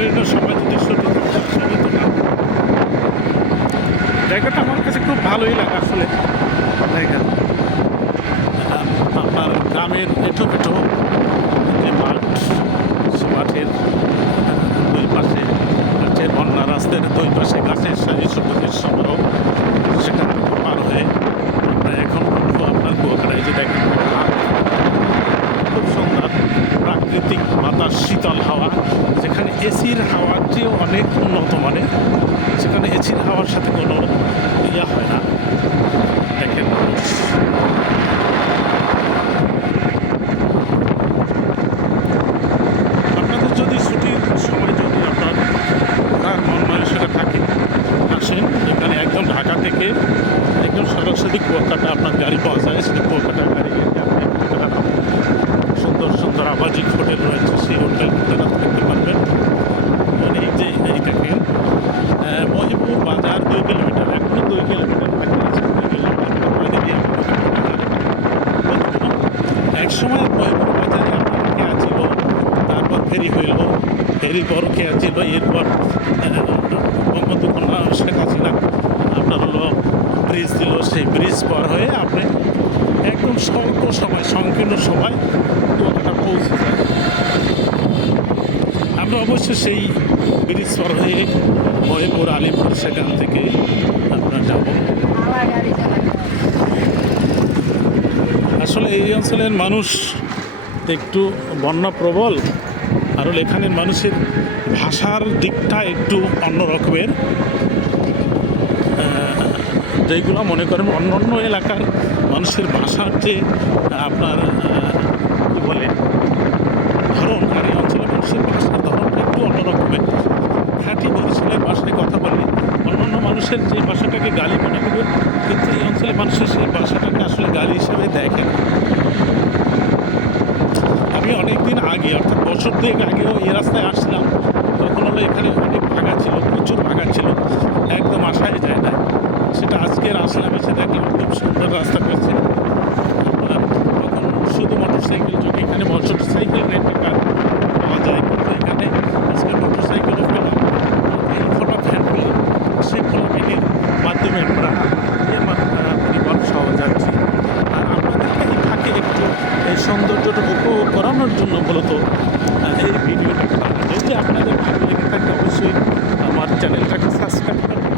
বিভিন্ন সময় যদি শুরু আসলে তো না। জায়গাটা আমার কাছে খুব ভালোই লাগে আসলে। দেখেন আপনার গ্রামের এঁটো পেটো যে মাঠ, সে মাঠের দুই পাশে গাছের বন্যা, রাস্তার দুই পাশে গাছের সারি সবুজের সমারোহ, সেখান থেকে পার হয়ে আমরা এখন উঠবো আপনার কুয়াকাটায়। যে দেখেন খুব সুন্দর প্রাকৃতিক বাতাস, শীতল হাওয়া, যেখানে এসির হাওয়ার চেয়েও অনেক উন্নত মানের। সেখানে এসির হাওয়ার সাথে কোনো ইয়া হয় না। দেখেন আপনাদের যদি ছুটির সময় যদি আপনার মন মানসিকতা থাকে, আসেন এখানে একদম ঢাকা থেকে একদম সরাসরি কুয়াকাটা আপনার গাড়ি পাওয়া যায়। সেই কুয়াকাটা গাড়ি আপনি সুন্দর সুন্দর আবাসিক হোটেল রয়েছে, সেই হোটেলগুলো থাকতে পারবেন। মানে এই যে এই দেখেন মহিপুর বাজার 2 কিলোমিটার, এখনো 2 কিলোমিটার বাকি আছে। 2 কিলোমিটার এক সময় মহিপুর বাজারে আপনার খেয়া ছিল, তারপর ফেরি হইল, ফেরি পর খেয়া ছিল, এরপর বঙ্গবন্ধু কন্যা শেখ হাসিনা আপনার হলো ব্রিজ দিল, সেই ব্রিজ পার হয়ে আপনি একদম স্বল্প সময়, সংকীর্ণ সময় কুয়াকাটা পৌঁছে যায়। আমরা অবশ্যই সেই ব্রিজ পার হয়ে মহিপুর, আলিপুর, সেখান থেকে আপনার যাব। আসলে এই অঞ্চলের মানুষ একটু বন্যাপ্রবল, আর এখানের মানুষের ভাষার দিকটা একটু অন্য রকমের, যেইগুলো মনে করেন অন্য অন্য এলাকার মানুষের ভাষার যে আপনার কী বলে ধরন, আর এই অঞ্চলের মানুষের ভাষার ধরনটা একটু অন্য রকমের। খাঁটি বরিশালের ভাষায় কথা বলে অন্যান্য মানুষের যে ভাষাটাকে গালি মনে করবে, কিন্তু এই অঞ্চলের মানুষের সেই ভাষাটাকে আসলে গালি হিসাবে দেখে না। আমি অনেক দিন আগে, অর্থাৎ বছর 2 আগেও এই রাস্তায় আসছিলাম, তখন হলো এখানে অনেক ভাঙা ছিল, প্রচুর ভাঙা ছিল, একদম আসাই যায় না। সেটা আজকের আসলাম, এসে দেখলাম খুব সুন্দর রাস্তা পেয়েছে। তখন শুধু মোটরসাইকেল যোগে, এখানে মোটরসাইকেল রেন্টে কার পাওয়া যায়, কিন্তু এখানে আজকে মোটরসাইকেলও পেলাম, এই ফোটা ভ্যান পেলাম। সেই ফোটা ভ্যানের মাধ্যমে আমরা পরিবার সহ যাচ্ছি। আর আপনাদেরকে এই ফাঁকে একটু এই সৌন্দর্যটা উপভোগ করানোর জন্য মূলত এই ভিডিওটা বানানো। যদি আপনাদের ভালো লেগে থাকে অবশ্যই আমার চ্যানেলটাকে সাবস্ক্রাইব করবেন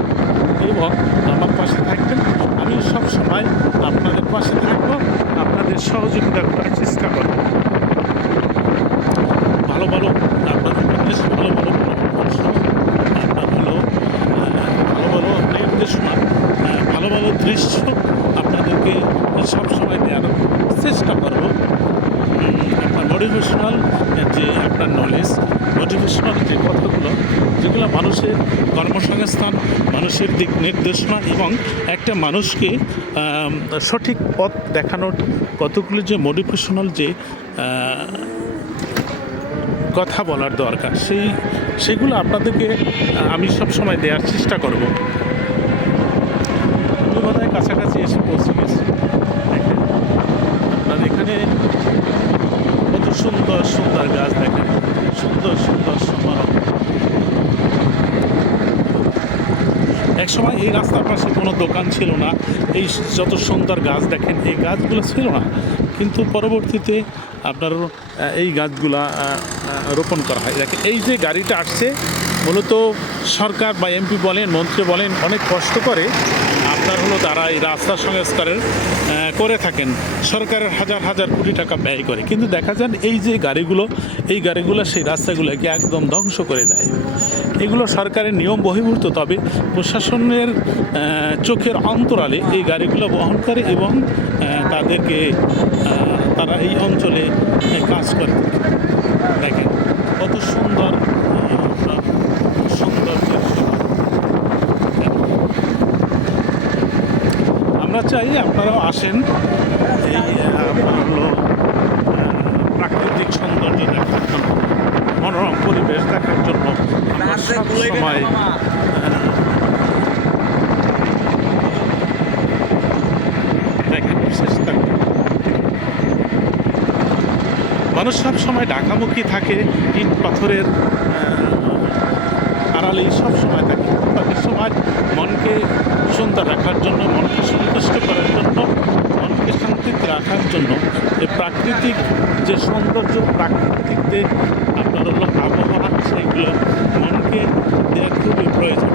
এবং আমার পাশে থাকবেন। আমি সব সময় আপনাদের পাশে থাকবো, আপনাদের সহযোগিতা করার চেষ্টা করব। ভালো ভালো আপনাদের ভালো ভালো আপনার হলো ভালো ভালো নির্দেশনা, ভালো ভালো দৃশ্য আপনাদেরকে সবসময় দেওয়ার চেষ্টা করব। আপনার মোটিভেশনাল যে আপনার নলেজ, মোটিভেশনাল যে কথাগুলো, যেগুলো মানুষের কর্মসংস্থান, মানুষের দিক নির্দেশনা এবং একটা মানুষকে সঠিক পথ দেখানোর কতগুলো যে মোটিভেশনাল যে কথা বলার দরকার, সেগুলো আপনাদেরকে আমি সবসময় দেওয়ার চেষ্টা করব। আমি বোধহয় কাছাকাছি এসে পৌঁছে গেছি। দেখেন আপনার এখানে কত সুন্দর সুন্দর গাছ, দেখেন সুন্দর সুন্দর সমারোহ। একসময় এই রাস্তার পাশে কোনো দোকান ছিল না, এই যত সুন্দর গাছ দেখেন এই গাছগুলো ছিল না, কিন্তু পরবর্তীতে আপনার এই গাছগুলা রোপণ করা হয়। দেখেন এই যে গাড়িটা আসছে, মূলত সরকার বা এমপি বলেন, মন্ত্রী বলেন, অনেক কষ্ট করে আপনার হলো তারা এই রাস্তা সংস্কারের করে থাকেন, সরকারের হাজার হাজার কোটি টাকা ব্যয় করে, কিন্তু দেখা যান এই যে গাড়িগুলো, এই গাড়িগুলো সেই রাস্তাগুলোকে একদম ধ্বংস করে দেয়। এগুলো সরকারের নিয়ম বহির্ভূত, তবে প্রশাসনের চোখের অন্তরালে এই গাড়িগুলো বহন করে এবং তাদেরকে তারা এই অঞ্চলে কাজ করে। দেখেন কত সুন্দর সুন্দর দৃশ্য। আমরা চাই আপনারাও আসেন, এই আপনার হলো প্রাকৃতিক সৌন্দর্য দেখার জন্য, মনোরম পরিবেশ দেখার জন্য আমরা সবসময় দেখেন চেষ্টা করি। মানুষ সব সময় ঢাকামুখী থাকে, ইট পাথরের সৌন্দর্য, প্রাকৃতিক দিক, আপনার হলো আবহাওয়া, সেইগুলো মনকে দেওয়ার খুবই প্রয়োজন।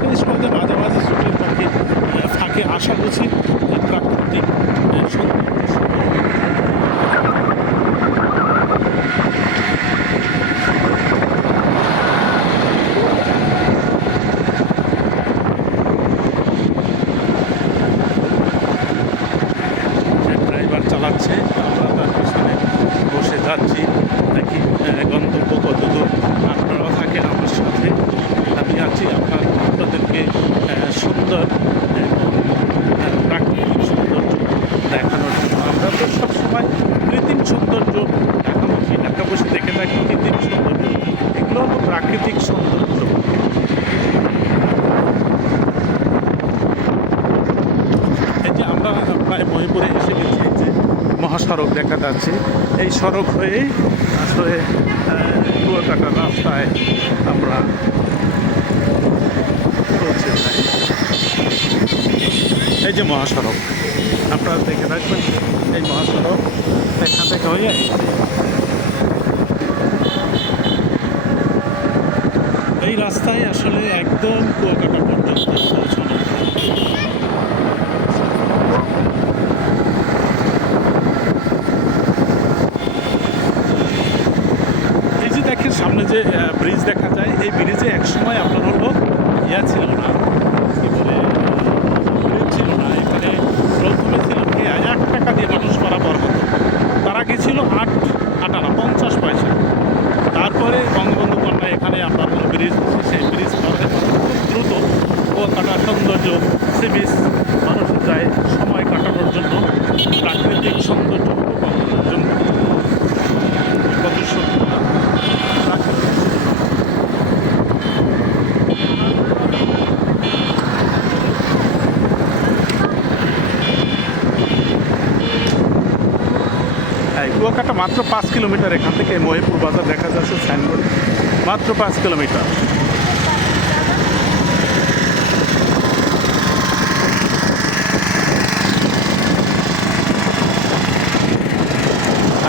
সেই সঙ্গে মাঝে মাঝে ছুটির ফাঁকে আসা উচিত প্রাকৃতিক সৌন্দর্য। ড্রাইভার চালাচ্ছে, আমরা তার পিছনে বসে যাচ্ছি, দেখি গন্তব্য কত দূর। আপনারাও থাকেন আমার সাথে, আমি আছি আপনাদেরকে সুন্দর প্রাকৃতিক সৌন্দর্য দেখানোর জন্য। আমরা তো সবসময় কৃত্রিম সৌন্দর্য দেখামুখী একটা বসে দেখে থাকি, কৃত্রিম সৌন্দর্য, এগুলো হলো প্রাকৃতিক সৌন্দর্য। এই যে আমরা প্রায় মহিপুরে এসে গেছি, যে মহাসড়ক দেখা যাচ্ছে, এই সড়ক হয়ে আসলে কুয়াকাটার রাস্তায় আমরা পৌঁছে যাই। এই যে মহাসড়ক, আপনারা দেখে রাখবেন, এই মহাসড়ক এখান থেকে হয়ে এই রাস্তায় আসলে একদম কুয়াকাটা পর্যন্ত পৌঁছানো। এই যে দেখেন সামনে যে ব্রিজ দেখা যায়, এই ব্রিজে একসময় আপনার হলো ছিল না, কি বলে, ব্রিজ ছিল না এখানে। প্রথমে ছিল কি 1 টাকা দিয়ে মানুষ পারাপার হতো, তার আগে ছিল 8 আনা 50 পয়সা। তারপরে বঙ্গবন্ধু কন্যা এখানে আপনার হলো ব্রিজ, সেই ব্রিজ খুব দ্রুত কুয়াকাটার সৌন্দর্য, সি বিচ, মানুষ যায় সময় কাটানোর জন্য, প্রাকৃতিক সৌন্দর্য উপভোগের জন্য। কত সুন্দর প্রাকৃতিক। কুয়াকাটা মাত্র 5 কিলোমিটার এখান থেকে। মহিপুর বাজার দেখা যাচ্ছে সাইনবোর্ড, মাত্র 5 কিলোমিটার।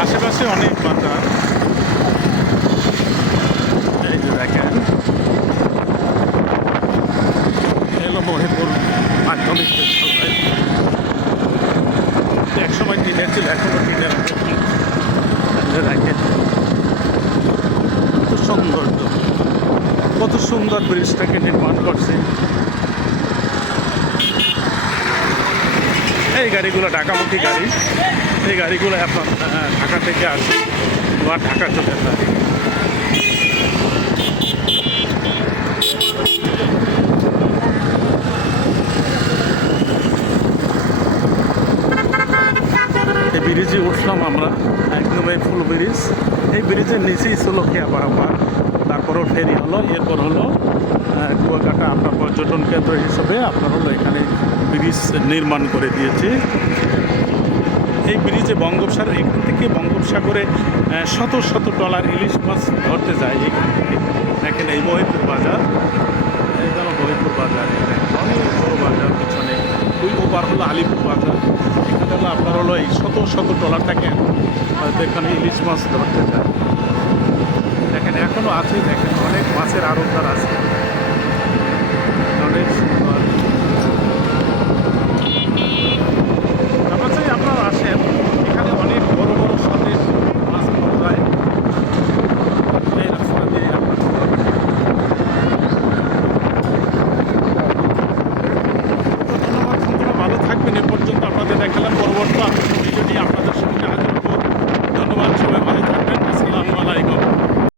আশেপাশে অনেক বাজার, এই যে দেখেন, এলো মহিপুর মাধ্যমিক বিদ্যালয়। একসময় টিনের ছিল, এখনো টিনের দেখেন কত সৌন্দর্য, কত সুন্দর ব্রিজটাকে নির্মাণ করছে। এই গাড়িগুলো ঢাকামুখী গাড়ি, এই গাড়িগুলো আপনার ঢাকা থেকে আসে বা ঢাকা চলে যায়। এই ব্রিজে উঠলাম আমরা, একদম এই ফুল ব্রিজ। এই ব্রিজের নিচেই ছিল খেয়া পারাপার, তারপরও ফেরি হলো, এরপর হলো কুয়াকাটা আপনার পর্যটন কেন্দ্র হিসেবে আপনার হলো এখানে ব্রিজ নির্মাণ করে দিয়েছে। এই ব্রিজে বঙ্গোপসাগর, এখান থেকে বঙ্গোপসাগরে শত শত ট্রলার ইলিশ মাছ ধরতে যায় এখান থেকে। দেখেন এই মহিপুর বাজার, এই গেল মহিপুর বাজার, অনেক বড় বাজার। পিছনে ওই ওপার হলো আলিপুর বাজার, এখানে হলো আপনার হলো এই শত শত ট্রলার থাকে, হয়তো এখানে ইলিশ মাছ ধরতে যায়। দেখেন এখনও আছে, দেখেন অনেক মাছের আড়তদার আছে।